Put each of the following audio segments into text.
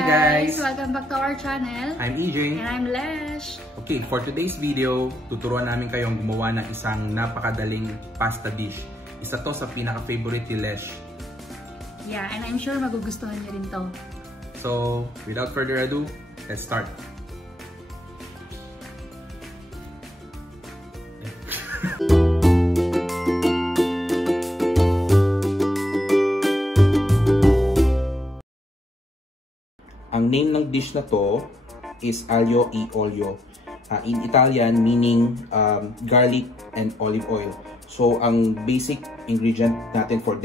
guys! Welcome back to our channel. I'm EJ. And I'm Lesh. Okay, for today's video, tuturuan namin kayong gumawa ng isang napakadaling pasta dish. Isa to sa pinaka-favorite ni Lesh. Yeah, and I'm sure magugustuhan niyo rin to. So, without further ado, let's start. Ang name ng dish na to is Aglio e Olio. In Italian, meaning garlic and olive oil. So, ang basic ingredient natin for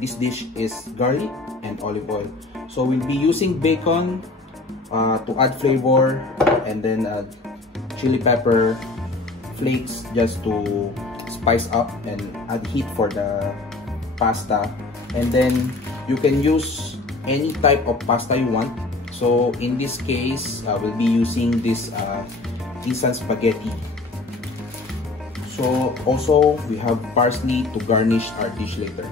this dish is garlic and olive oil. So, we'll be using bacon to add flavor, and then chili pepper, flakes just to spice up and add heat for the pasta. And then, you can use any type of pasta you want. So in this case, we'll be using this instant spaghetti. So also we have parsley to garnish our dish later.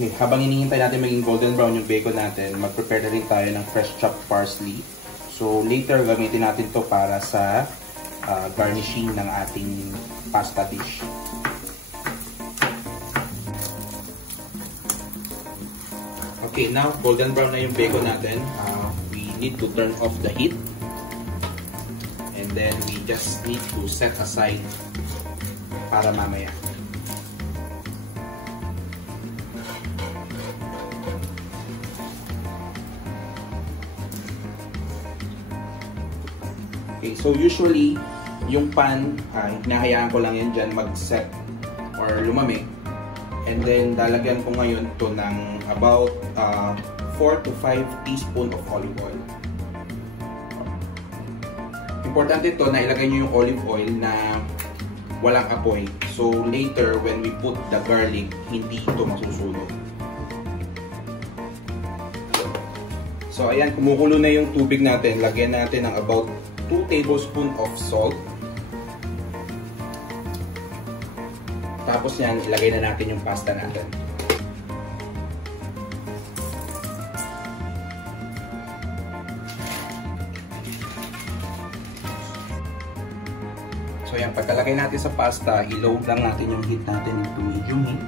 Okay, habang hinihintay natin maging golden brown yung bacon natin, mag-prepare na rin tayo ng fresh chopped parsley. So later, gamitin natin to para sa garnishing ng ating pasta dish. Okay, now golden brown na yung bacon natin. We need to turn off the heat. And then we just need to set aside para mamaya. Okay, so usually, yung pan, hinahayaan ko lang yan dyan mag-set or lumamig. And then, dalagyan ko ngayon to ng about 4 to 5 teaspoon of olive oil. Importante to na ilagay nyo yung olive oil na walang apoy. So, later, when we put the garlic, hindi ito masusunog. So, ayan, kumukulo na yung tubig natin. Lagyan natin ng about 2 tablespoon of salt. Tapos yan, ilagay na natin yung pasta natin. So yan, pagkalagay natin sa pasta, i-load lang natin yung heat natin into medium heat.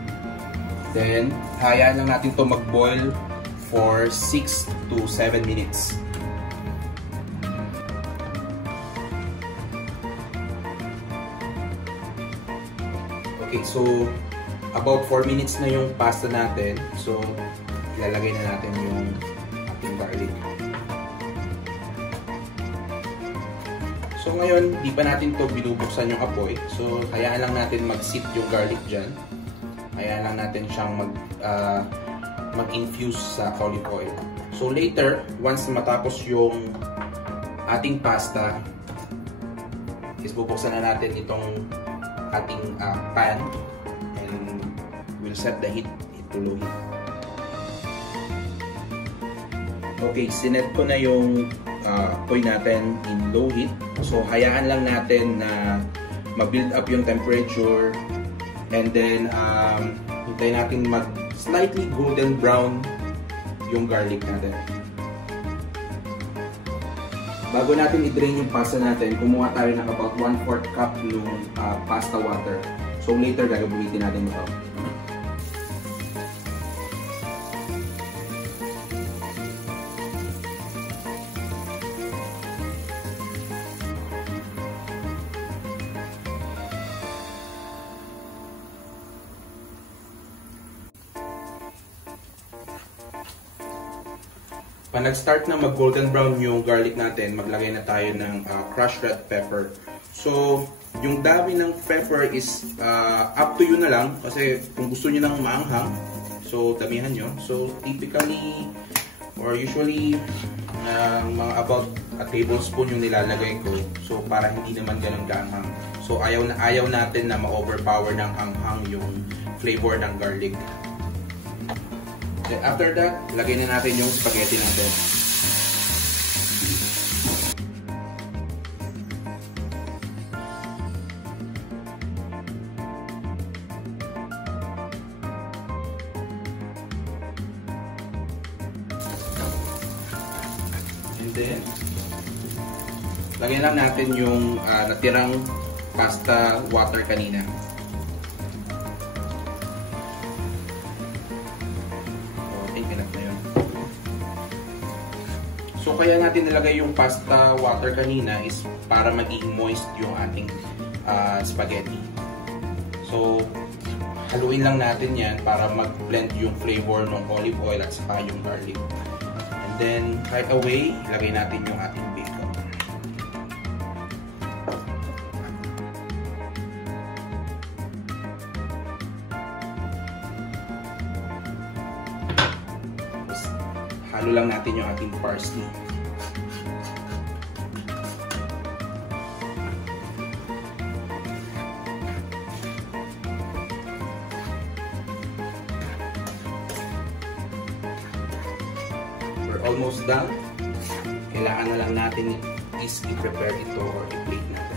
Then, hayaan lang natin to mag-boil for 6 to 7 minutes. Okay, so about 4 minutes na yung pasta natin. So, ilalagay na natin yung ating garlic. So, ngayon, di pa natin to binubuksan yung apoy. So, hayaan lang natin mag-sit yung garlic dyan. Hayaan lang natin siyang mag-infuse sa olive oil. So, later, once matapos yung ating pasta, is bubuksan na natin itong ating pan, and we'll set the heat to low heat. Okay, sinet ko na yung apoy natin in low heat. So, hayaan lang natin na ma-build up yung temperature, and then hintayin natin mag-slightly golden brown yung garlic natin. Bago natin i-drain yung pasta natin, kumuha tayo ng about 1/4 cup yung pasta water. So later, gagamitin natin ito. Pag nag-start na mag-golden brown yung garlic natin, maglagay na tayo ng crushed red pepper. So, yung dami ng pepper is up to you na lang. Kasi kung gusto niyo ng maanghang, so damihan nyo. So, typically, or usually, mga about a tablespoon yung nilalagay ko. So, para hindi naman ganun gaanghang. So, ayaw natin na ma-overpower ng anghang yung flavor ng garlic. Then after that, lagay na natin yung spaghetti natin. And then, lagyan lang natin yung natirang pasta water kanina. So, kaya natin nilagay yung pasta water kanina is para maging moist yung ating spaghetti. So, haluin lang natin yan para mag-blend yung flavor ng olive oil at saka yung garlic. And then, right away, ilagay natin yung ating bacon. Halo lang natin yung ating parsley. We're almost done. Kailangan na lang natin is i-prepare ito or i-plate natin.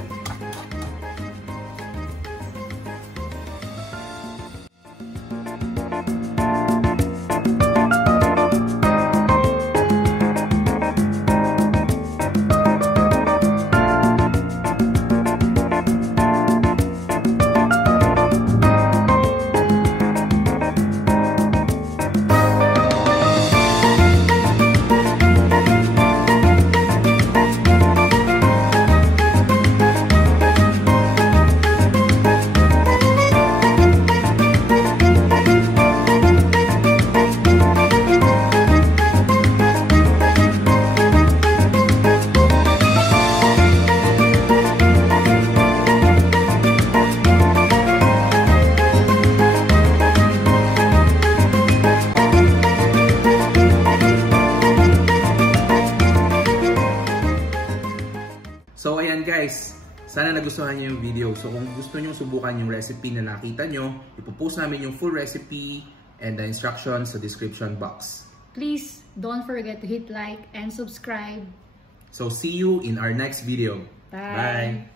So ayan guys, sana nagustuhan niyo yung video. So kung gusto niyo subukan yung recipe na nakita niyo, ipopost namin yung full recipe and the instructions sa description box. Please don't forget to hit like and subscribe. So see you in our next video. Bye. Bye.